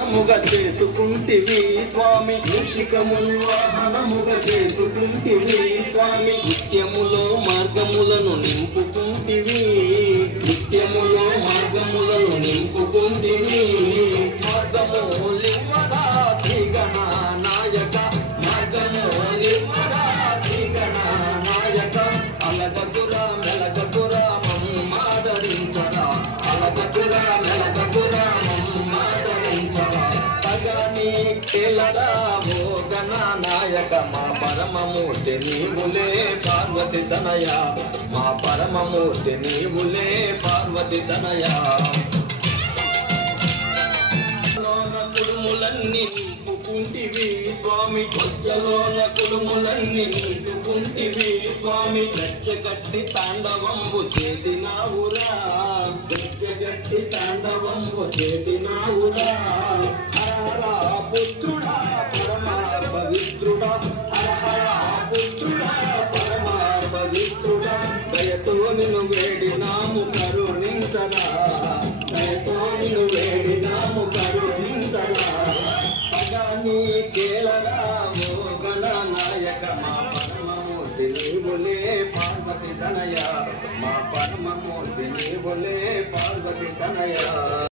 ముగ చేసుకుంటివి స్వామి మూషికమును వాహనముగ చేసుకుంటివి స్వామి నిత్యములో మార్గములను నింపుకుంటివి నిత్యములో మార్గములను నింపుకుంటివి మార్గము లింగదా శ్రీ గణనాయక మార్గము లింగదా శ్రీ గణనాయక అలగపురా మెలగపురా మమ్మాదరించరా అలగపురా మెలగపురా నాయక మా పరమమూర్తి నీవులే పార్వతి తనయ మా పరమమూర్తి నీవులే పార్వతి తనయ కుడుములన్నీ నింపుకుంటివి స్వామి కొత్తలోన కుడుములన్నీ నింపుకుంటివి స్వామి గచ్చగట్టి తాండవంబు చేసినావురా గచ్చగట్టి తాండవంబు చేసినావురా హరహరా పుత్రుడా పరమ పవిత్రుడా హరహరా పుత్రుడా పరమ పవిత్రుడా దయతో నిన్ను వేడినాము కరుణించరా దయతో నిన్ను వేడినాము కరుణించరా పగాని కేలరా ఓ గణనాయక మా పరమమూర్తి నీవులే పార్వతి తనయ మా పరమమూర్తి నీవులే పార్వతి తనయ